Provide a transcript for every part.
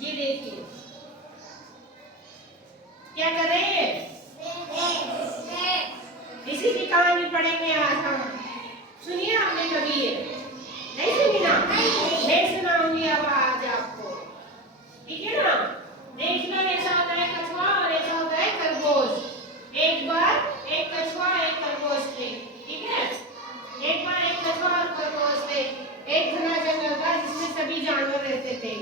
ये देखिए क्या कर रहे हैं, इसी की कहानी पढ़ेंगे आज हम। सुनिए आपने कभी ये नहीं सुनी ना? मैं सुनाऊंगी अब आज आपको, ठीक है ना? देख लो, ऐसा होता है कछुआ और ऐसा होता है खरगोश। एक बार एक कछुआ एक खरगोश थे, ठीक है? एक बार एक कछुआ और खरगोश थे। एक घना जंगल था जिसमें सभी जानवर रहते थे।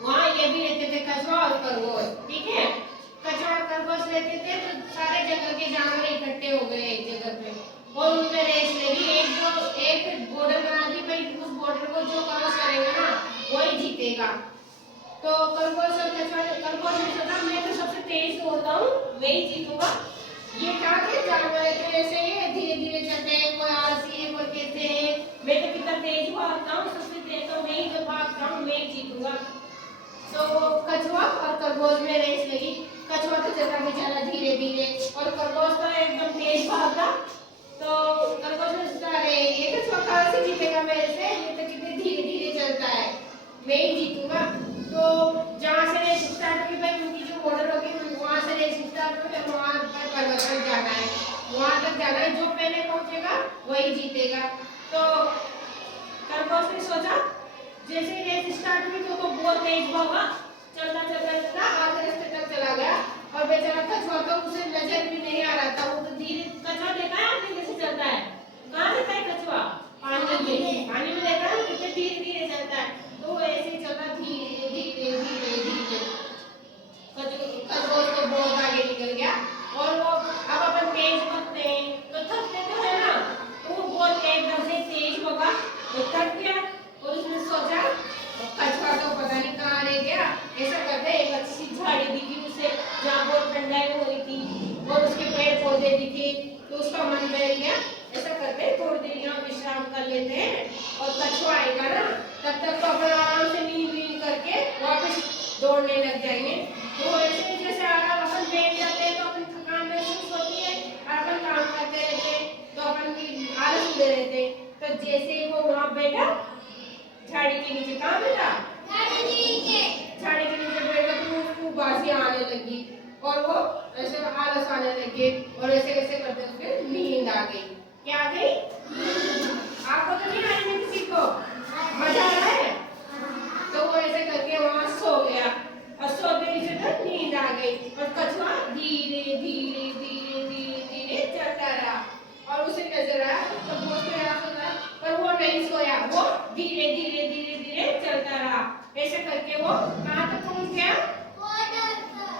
वहाँ ये भी रहते थे कछुआ और खरगोश, ठीक है? कछुआ और खरगोश रहते थे तो सारे जंगल के जानवर इकट्ठे हो गए एक जगह पे और उनमें रेस लगी। एक बॉर्डर बना दी भाई, उस बॉर्डर को जो क्रॉस करेगा ना वही जीतेगा। तो खरगोश और कछुआ, खरगोश ने सोचा मैं तो सबसे तेज दौड़ता हूँ, मैं ही जीतूंगा। ये क्या के जानवर है ऐसे ही धीरे धीरे चलते हैं, कोई आलसी है कोई कहते हैं मैं तो कितना तेज भागता हूँ, सबसे तेज तो मैं ही जब भागता हूँ मैं ही जीतूंगा। तो कछुआ और खरगोश में रेस लगी। कछुआ तो चलता बेचारा धीरे धीरे और खरगोश तो एकदम तेज भागता। तो खरगोश ने सोचा अरे ये कछुआ कहाँ से जीतेगा मेरे से, ये तो कितने धीरे धीरे चलता है, मैं ही जीतूंगा। तो जहाँ से रेस स्टार्ट हुई भाई, उनकी जो बॉर्डर होगी वहाँ से रेस स्टार्ट हुई, वहाँ पर पर्वत तक जाना है, वहाँ तक जाना है, जो पहले पहुँचेगा वही जीतेगा। तो खरगोश ने सोचा, जैसे ही रेस स्टार्ट हुई तो बहुत तेज भागा, चलता चलता चलता आधे रास्ते तक चला गया और बेचारा कछुआ तो उसे नजर भी नहीं आ रहा था। वो तो धीरे, कछुआ देखा है आपने कैसे चलता है? कहाँ देखा है कछुआ? पानी में देखा है कितने धीरे धीरे चलता है। तो वो ऐसे ही चलता धीरे धीरे धीरे धीरे, खरगोश तो बहुत आगे निकल गया। और वो अब अपन तेज भागते हैं तो थकते तो है ना, तो वो बहुत एकदम से तेज भागा तो थक गया और उसने सोचा कछुआ तो पता नहीं कहाँ रह गया। ऐसा करते एक अच्छी सी झाड़ी दिखी उसे जहाँ बहुत ठंडाई हो रही थी और उसके पेड़ पौधे दिखे तो उसका मन बैठ गया। ऐसा करते थोड़ी देर यहाँ विश्राम कर लेते हैं और कछुआ आएगा ना तब तक तो अपन आराम से नींद करके वापस दौड़ने लग जाएंगे। तो ऐसे जैसे आराम अपन बैठ जाते हैं तो अपन थकान महसूस होती है और अपन काम करते रहते हैं तो अपन की आलस उड़े रहते हैं। तो जैसे वो वहाँ बैठा झाड़ी के नीचे, कहाँ बैठा? झाड़ी के नीचे बैठा तो उसको बासी आने लगी और वो ऐसे आलस आने लगे और ऐसे ऐसे करते उसके नींद आ गई। क्या आ गई? आपको तो नहीं आ रही किसी को? मजा आ रहा है? तो वो ऐसे करके वहाँ सो गया और सोते ही तो नींद आ गई और कछुआ धीरे धीरे धीरे धीरे धीरे चलता रहा और उसे नजर आया तो बहुत प्रयास होता पर वो नहीं सोया, वो धीरे धीरे धीरे धीरे चलता रहा। ऐसे करके वो कहाँ तक पहुँच गया?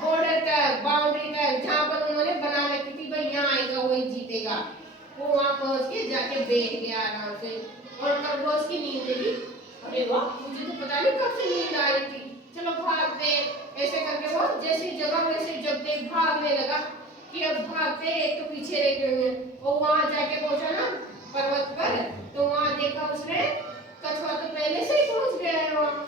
बॉर्डर तक, बाउंड्री तक, जहाँ पर उन्होंने बना रखी थी भाई यहाँ आएगा वही जीतेगा। वो वहाँ पहुँच के जाके बैठ गया आराम से और खरगोश की नींद लगी। अरे वाह, मुझे तो पता नहीं कब से नींद आ रही थी, चलो भागते। ऐसे करके वो जैसी जगह वैसे जब देख भागने लगा कि अब भागते एक तो पीछे रह गए और वहाँ जाके पहुँचा ना पर्वत पर तो वहाँ देखा उसने कछुआ तो पहले से ही पहुँच गया है वहाँ।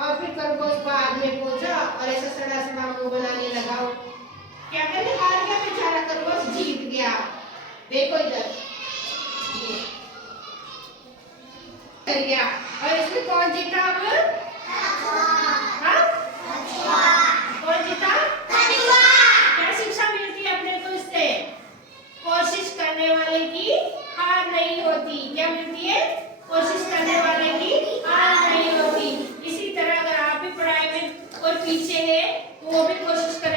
और फिर खरगोश बाद में पहुँचा और ऐसा सड़ा सड़ा मुंह बनाने लगा। क्या कहते, हार गया बेचारा खरगोश, जीत गया। देखो इधर कर गया और इसमें कौन जीता? अब कौन जीता? क्या शिक्षा मिलती है अपने को इससे? कोशिश करने वाले की हार नहीं होती। क्या मिलती है? कोशिश करने वाले की हार नहीं होती। इसी तरह अगर आप भी पढ़ाई में कोई पीछे है तो वो भी कोशिश कर